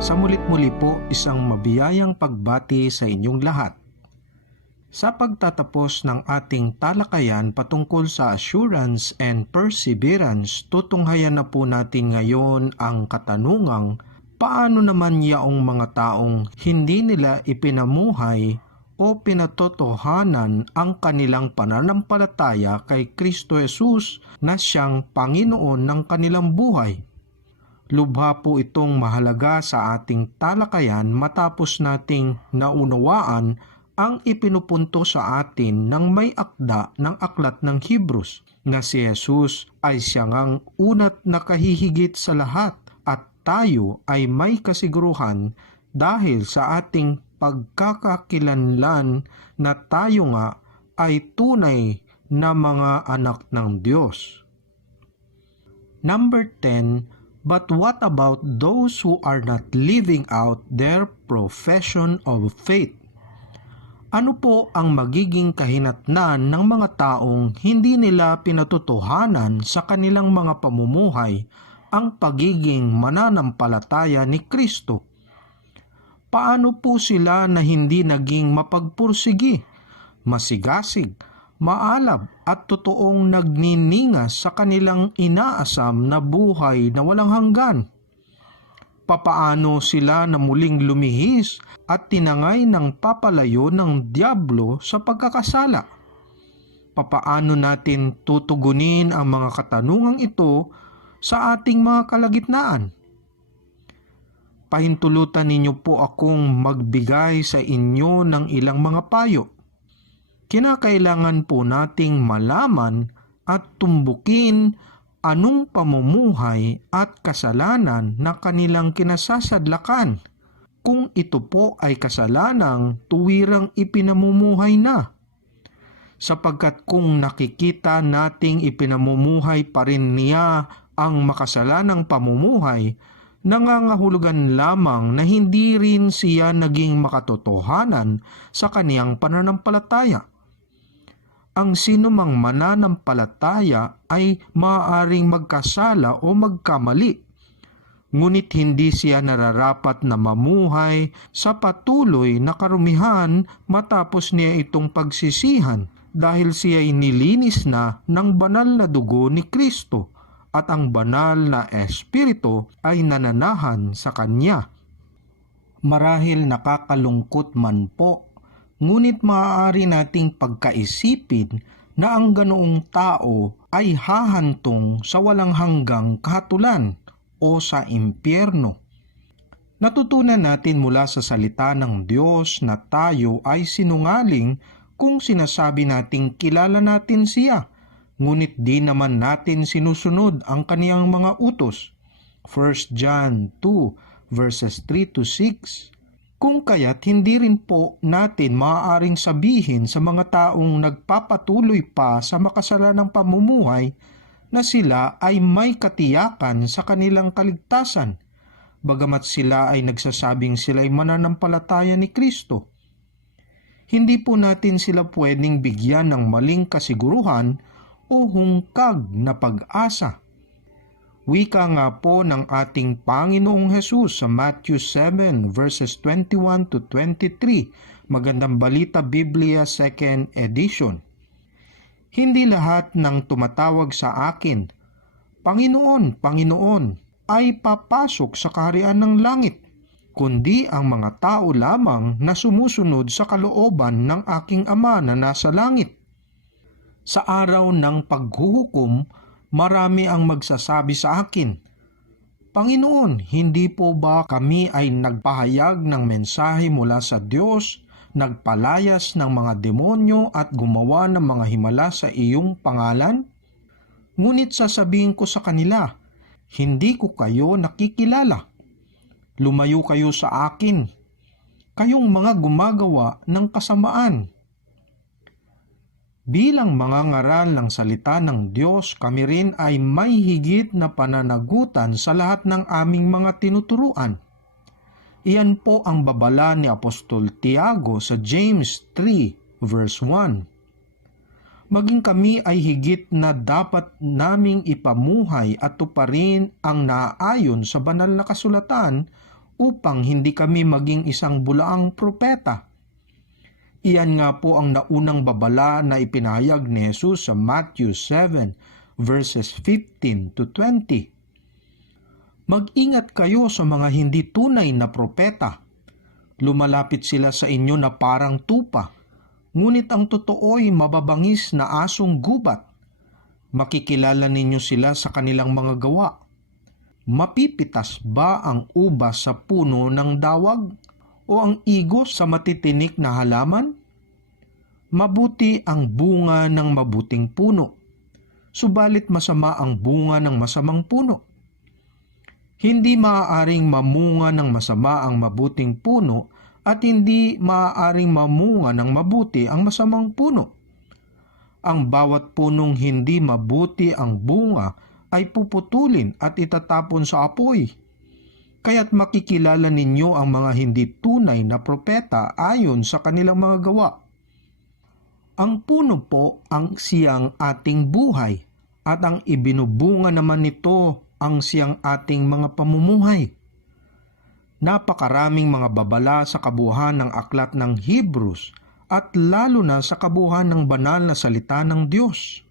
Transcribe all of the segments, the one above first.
Sa mulit-muli po, isang mabiyayang pagbati sa inyong lahat. Sa pagtatapos ng ating talakayan patungkol sa assurance and perseverance, tutunghayan na po natin ngayon ang katanungang paano naman yaong mga taong hindi nila ipinamuhay o pinatotohanan ang kanilang pananampalataya kay Kristo Jesus na siyang Panginoon ng kanilang buhay. Lubha po itong mahalaga sa ating talakayan matapos nating naunawaan ang ipinupunto sa atin ng may akda ng aklat ng Hebrews na si Jesus ay siyang unat na kahihigit sa lahat at tayo ay may kasiguruhan dahil sa ating pagkakakilanlan na tayo nga ay tunay na mga anak ng Diyos. Number 10. But what about those who are not living out their profession of faith? Ano po ang magiging kahinatnan ng mga taong hindi nila pinatutuhanan sa kanilang mga pamumuhay ang pagiging mananampalataya ni Kristo? Paano po sila na hindi naging mapagpursigi, masigasig, maalab at totoong nagniningas sa kanilang inaasam na buhay na walang hanggan? Papaano sila na muling lumihis at tinangay ng papalayo ng Diablo sa pagkakasala? Papaano natin tutugunin ang mga katanungang ito sa ating mga kalagitnaan? Pahintulutan ninyo po akong magbigay sa inyo ng ilang mga payo. Kinakailangan po nating malaman at tumbukin anong pamumuhay at kasalanan na kanilang kinasasadlakan, kung ito po ay kasalanang tuwirang ipinamumuhay na. Sapagkat kung nakikita nating ipinamumuhay pa rin niya ang makasalanang pamumuhay, nangangahulugan lamang na hindi rin siya naging makatotohanan sa kaniyang pananampalataya. Ang sinumang mananampalataya ay maaaring magkasala o magkamali, ngunit hindi siya nararapat na mamuhay sa patuloy na karumihan matapos niya itong pagsisihan dahil siya ay nilinis na ng banal na dugo ni Kristo at ang banal na Espiritu ay nananahan sa Kanya. Marahil nakakalungkot man po, ngunit maaari nating pagkaisipin na ang ganoong tao ay hahantong sa walang hanggang kahatulan o sa impyerno. Natutunan natin mula sa salita ng Diyos na tayo ay sinungaling kung sinasabi nating kilala natin siya, ngunit di naman natin sinusunod ang kaniyang mga utos. 1 John 2 verses 3 to 6. Kung kaya't hindi rin po natin maaaring sabihin sa mga taong nagpapatuloy pa sa makasalanang pamumuhay na sila ay may katiyakan sa kanilang kaligtasan, bagamat sila ay nagsasabing sila ay mananampalataya ni Kristo. Hindi po natin sila pwedeng bigyan ng maling kasiguruhan o hungkag na pag-asa. Wika nga po ng ating Panginoong Hesus sa Matthew 7 verses 21 to 23, Magandang Balita Biblia 2nd edition. Hindi lahat ng tumatawag sa akin, Panginoon, Panginoon, ay papasok sa kaharian ng langit, kundi ang mga tao lamang na sumusunod sa kalooban ng aking Ama na nasa langit. Sa araw ng paghuhukom, marami ang magsasabi sa akin, Panginoon, hindi po ba kami ay nagpahayag ng mensahe mula sa Diyos, nagpalayas ng mga demonyo at gumawa ng mga himala sa iyong pangalan? Ngunit sasabihin ko sa kanila, hindi ko kayo nakikilala. Lumayo kayo sa akin, kayong mga gumagawa ng kasamaan. Bilang mga ngaral ng salita ng Diyos, kami rin ay may higit na pananagutan sa lahat ng aming mga tinuturuan. Iyan po ang babala ni Apostol Tiago sa James 3 verse 1. Maging kami ay higit na dapat naming ipamuhay at tuparin ang naaayon sa banal na kasulatan upang hindi kami maging isang bulaang propeta. Iyan nga po ang naunang babala na ipinahayag ni Jesus sa Matthew 7 verses 15 to 20. Mag-ingat kayo sa mga hindi tunay na propeta. Lumalapit sila sa inyo na parang tupa, ngunit ang totoo'y mababangis na asong gubat. Makikilala ninyo sila sa kanilang mga gawa. Mapipitas ba ang ubas sa puno ng dawag o ang igos sa matitinik na halaman? Mabuti ang bunga ng mabuting puno, subalit masama ang bunga ng masamang puno. Hindi maaaring mamunga ng masama ang mabuting puno at hindi maaaring mamunga ng mabuti ang masamang puno. Ang bawat punong hindi mabuti ang bunga ay puputulin at itatapon sa apoy. Kaya't makikilala ninyo ang mga hindi tunay na propeta ayon sa kanilang mga gawa. Ang puno po ang siyang ating buhay at ang ibinubunga naman nito ang siyang ating mga pamumuhay. Napakaraming mga babala sa kabuuan ng aklat ng Hebrews at lalo na sa kabuuan ng banal na salita ng Diyos.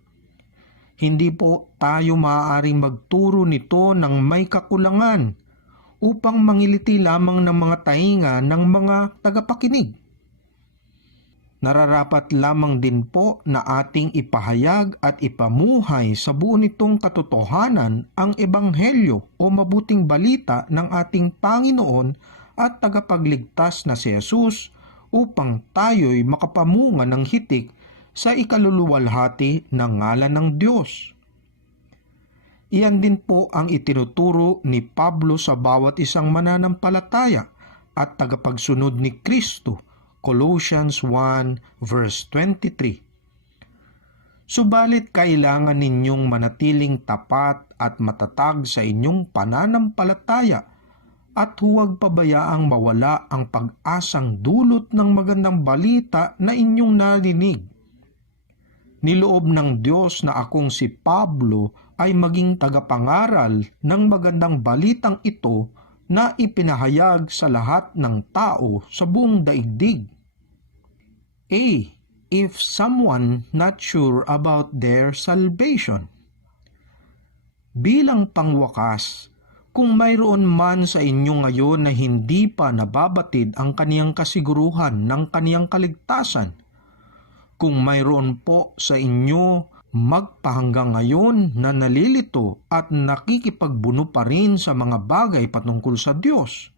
Hindi po tayo maaaring magturo nito ng may kakulangan upang mangiliti lamang ng mga tainga ng mga tagapakinig. Nararapat lamang din po na ating ipahayag at ipamuhay sa buo nitong katotohanan ang ebanghelyo o mabuting balita ng ating Panginoon at tagapagligtas na si Jesus upang tayo'y makapamunga ng hitik sa ikaluluwalhati ng ngalan ng Diyos. Iyan din po ang itinuturo ni Pablo sa bawat isang mananampalataya at tagapagsunod ni Kristo, Colossians 1 verse 23. Subalit kailangan ninyong manatiling tapat at matatag sa inyong pananampalataya at huwag pabayaang mawala ang pag-asang dulot ng magandang balita na inyong narinig. Niloob ng Diyos na akong si Pablo ay maging tagapangaral ng magandang balitang ito na ipinahayag sa lahat ng tao sa buong daigdig. A. If someone not sure about their salvation. Bilang pangwakas, kung mayroon man sa inyo ngayon na hindi pa nababatid ang kaniyang kasiguruhan ng kaniyang kaligtasan, kung mayroon po sa inyo magpahanggang ngayon na nalilito at nakikipagbuno pa rin sa mga bagay patungkol sa Diyos,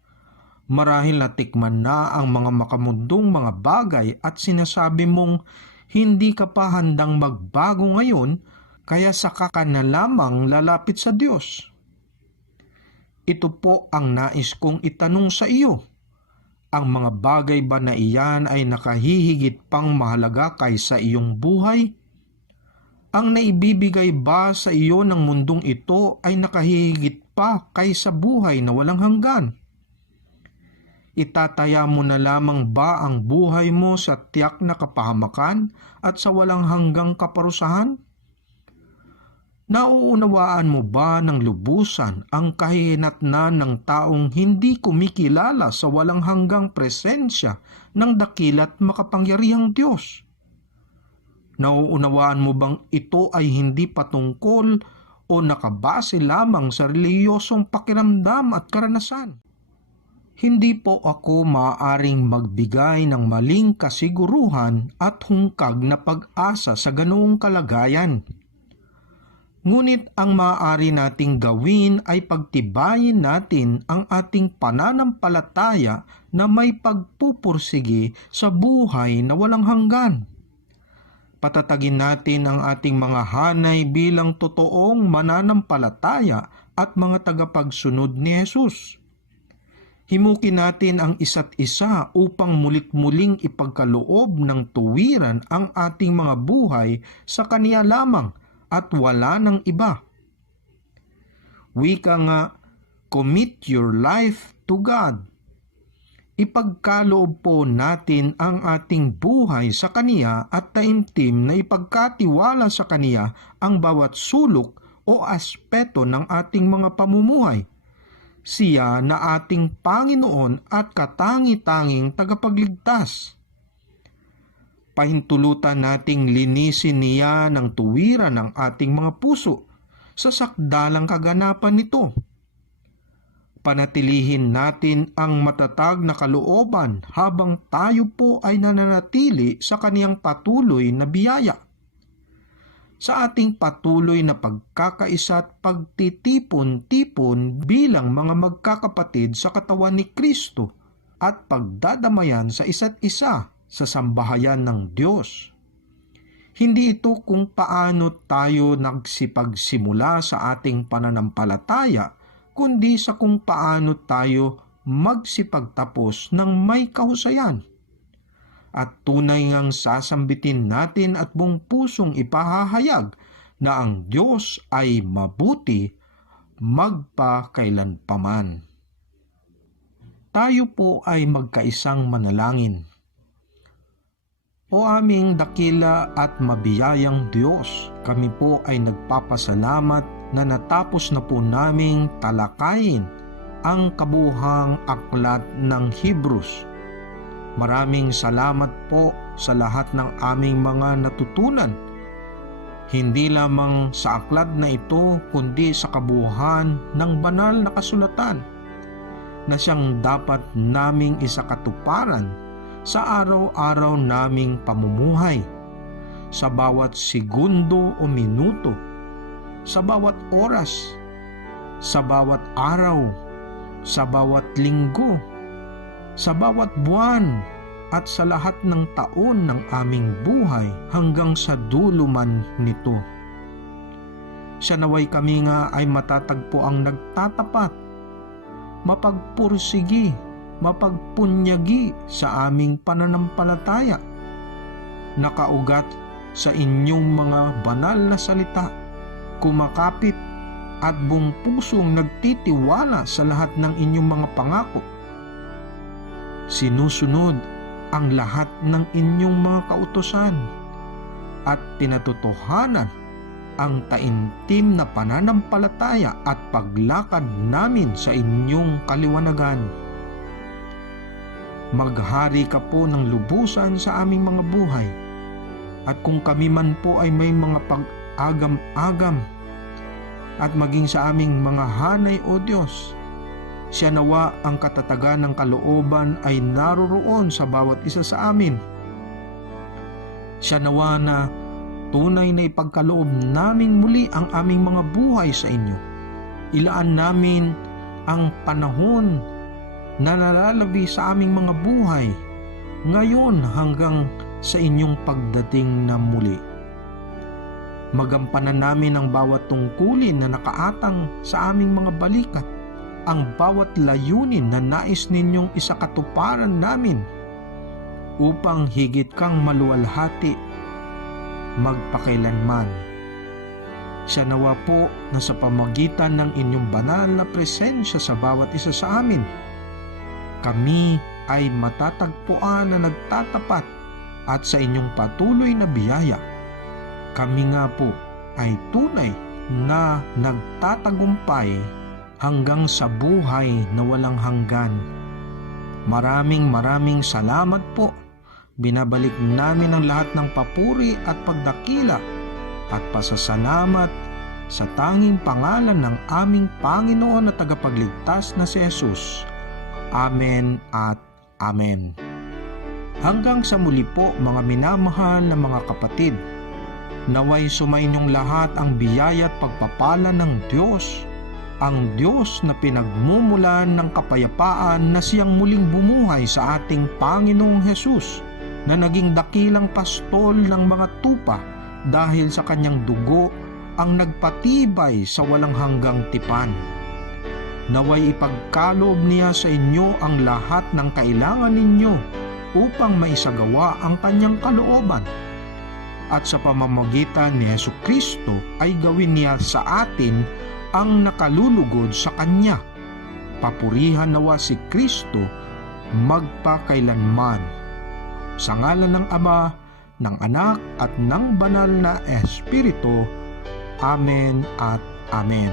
marahil natikman na ang mga makamundong mga bagay at sinasabi mong hindi ka pa handang magbago ngayon kaya saka ka na lamang lalapit sa Diyos. Ito po ang nais kong itanong sa iyo. Ang mga bagay ba na iyan ay nakahihigit pang mahalaga kaysa iyong buhay? Ang naibibigay ba sa iyo ng mundong ito ay nakahihigit pa kaysa buhay na walang hanggan? Itataya mo na lamang ba ang buhay mo sa tiyak na kapahamakan at sa walang hanggang kaparusahan? Nauunawaan mo ba ng lubusan ang kahihinatnan ng taong hindi kumikilala sa walang hanggang presensya ng dakila't makapangyarihang Diyos? Nauunawaan mo bang ito ay hindi patungkol o nakabase lamang sa relihiyosong pakiramdam at karanasan? Hindi po ako maaaring magbigay ng maling kasiguruhan at hungkag na pag-asa sa ganoong kalagayan. Ngunit ang maaari nating gawin ay pagtibayin natin ang ating pananampalataya na may pagpupursige sa buhay na walang hanggan. Patatagin natin ang ating mga hanay bilang totoong mananampalataya at mga tagapagsunod ni Jesus. Himukin natin ang isa't isa upang mulit-muling ipagkaloob ng tuwiran ang ating mga buhay sa Kaniya lamang at wala ng iba. Wika nga, commit your life to God. Ipagkaloob po natin ang ating buhay sa Kaniya at taimtim na ipagkatiwala sa Kaniya ang bawat sulok o aspeto ng ating mga pamumuhay. siya na ating Panginoon at katangi-tanging tagapagligtas. Pahintulutan nating linisin niya ng tuwiran ng ating mga puso sa sakdalang kaganapan nito. Panatilihin natin ang matatag na kalooban habang tayo po ay nananatili sa kaniyang patuloy na biyaya. Sa ating patuloy na pagkakaisa at pagtitipon-tipon bilang mga magkakapatid sa katawan ni Kristo at pagdadamayan sa isa't isa sa sambahayan ng Diyos. Hindi ito kung paano tayo nagsipagsimula sa ating pananampalataya, kundi sa kung paano tayo magsipagtapos ng may kahusayan. At tunay ngang sasambitin natin at buong pusong ipahahayag na ang Diyos ay mabuti magpakailanpaman. Tayo po ay magkaisang manalangin. O aming dakila at mabiyayang Diyos, kami po ay nagpapasalamat na natapos na po naming talakayin ang kabuhang aklat ng Hebrews. Maraming salamat po sa lahat ng aming mga natutunan. Hindi lamang sa aklat na ito, kundi sa kabuuan ng banal na kasulatan na siyang dapat naming isakatuparan sa araw-araw naming pamumuhay, sa bawat segundo o minuto, sa bawat oras, sa bawat araw, sa bawat linggo, sa bawat buwan, at sa lahat ng taon ng aming buhay hanggang sa dulo man nito. Siya naway kami nga ay matatagpo ang nagtatapat, mapagpursigi, mapagpunyagi sa aming pananampalataya, nakaugat sa inyong mga banal na salita, kumakapit at buong pusong nagtitiwala sa lahat ng inyong mga pangako. Sinusunod ang lahat ng inyong mga kautusan at tinatotohanan ang taimtim na pananampalataya at paglakad namin sa inyong kaliwanagan. Maghari ka po ng lubusan sa aming mga buhay, at kung kami man po ay may mga pag-agam-agam at maging sa aming mga hanay o Diyos, siya nawa ang katatagan ng kalooban ay naroroon sa bawat isa sa amin. Siya nawa na tunay na ipagkaloob namin muli ang aming mga buhay sa inyo. Ilaan namin ang panahon na nalalabi sa aming mga buhay ngayon hanggang sa inyong pagdating na muli. Magampanan namin ang bawat tungkulin na nakaatang sa aming mga balikat, ang bawat layunin na nais ninyong isakatuparan namin upang higit kang maluwalhati magpakailanman. Siya nawa po na sa pamagitan ng inyong banal na presensya sa bawat isa sa amin, kami ay matatagpuan na nagtatapat at sa inyong patuloy na biyaya, kami nga po ay tunay na nagtatagumpay hanggang sa buhay na walang hanggan. Maraming salamat po. Binabalik namin ang lahat ng papuri at pagdakila at pasasalamat sa tanging pangalan ng aming Panginoon at tagapagligtas na si Jesus. Amen at Amen. Hanggang sa muli po mga minamahal na mga kapatid, naway sumainyong lahat ang biyaya at pagpapala ng Diyos, ang Diyos na pinagmumulan ng kapayapaan na siyang muling bumuhay sa ating Panginoong Hesus, na naging dakilang pastol ng mga tupa dahil sa kanyang dugo ang nagpatibay sa walang hanggang tipan. Naway ipagkaloob niya sa inyo ang lahat ng kailangan ninyo upang maisagawa ang kanyang kalooban, at sa pamamagitan ni Jesucristo ay gawin niya sa atin ang nakalulugod sa kanya. Papurihan nawa si Kristo magpakailanman. Sa ngalan ng Ama, ng Anak at ng Banal na Espiritu. Amen at Amen.